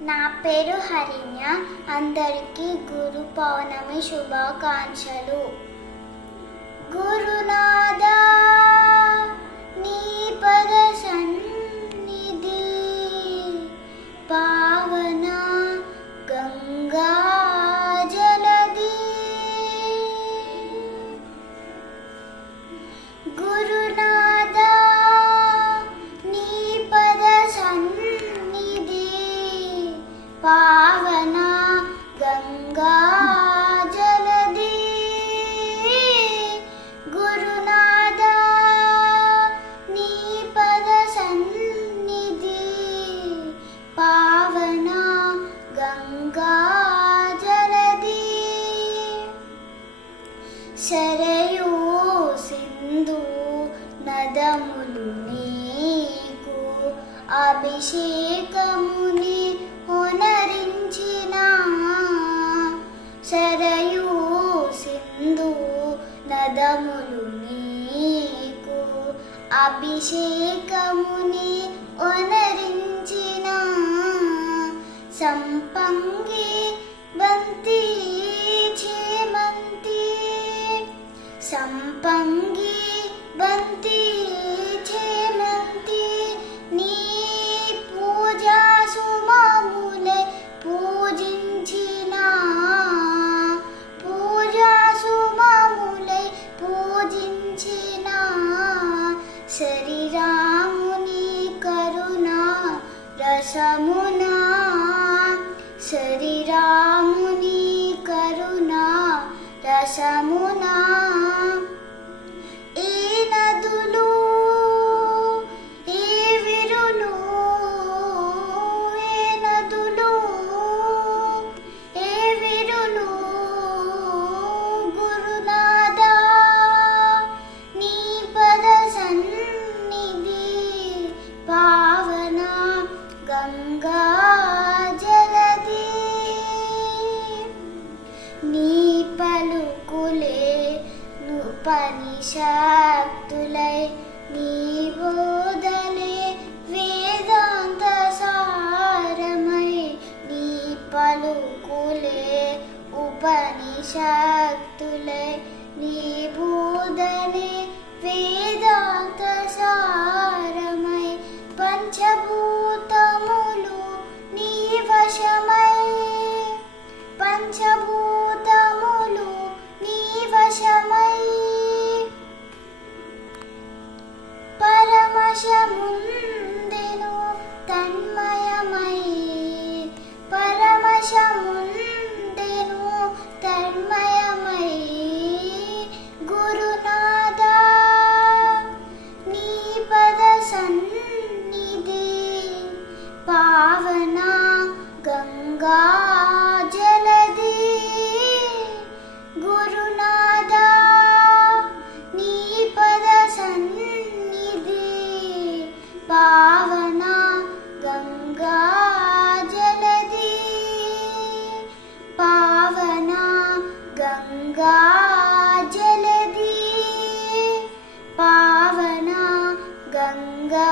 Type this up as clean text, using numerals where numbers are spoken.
నా పేరు హరిణ్య. అందరికీ గురు పౌర్ణమి శుభాకాంక్షలు. గురునాథా నీ పద సన్నిధి పావన గంగా జలది. గురునాథా నీ పద సన్నిధి పావన గంగా జలది. గురునాథా నీ పద సన్నిధి పావన గంగా జలది. శరయూ సింధు నదములు నీకు అభిషేకముని హొనరించిన. శరయూ సింధు నదములు నీకు అభిషేకముని హొనరించిన. సంపంగి బంతి చేమంతి సంపంగి బంతి చేమంతి నీ పూజా సుమములే పూజించిన. పూజా సుమములే పూజించిన. శ్రీరాముని కరుణా రసమునా శ్రీరాముని కరుణా రసమునా. ఏ నదులు ఏ విరులు ఏ నదులు ఏ విరులు గురునాథా నీ పద సన్నిధి పావన గంగా జలది. నీ పలుకులే ఉపనిషత్తులై నీ బోధలే వేదాంత సారమై. నీ పలుకులే ఉపనిషత్తులై నీ బోధలే వేదాంత సారమై. పంచభూతములు నీ వశమై పంచభూతములు నీ వశమై. పరమశముందెను తన్మయమై పరమశముందెను తన్మయమై. గురునాథా నీ పద సన్నిధి పావన గంగా జలది. గురునాథా నీ పద సన్నిధి పావన గంగా జలది. పావన గంగా జలది. పావన గంగా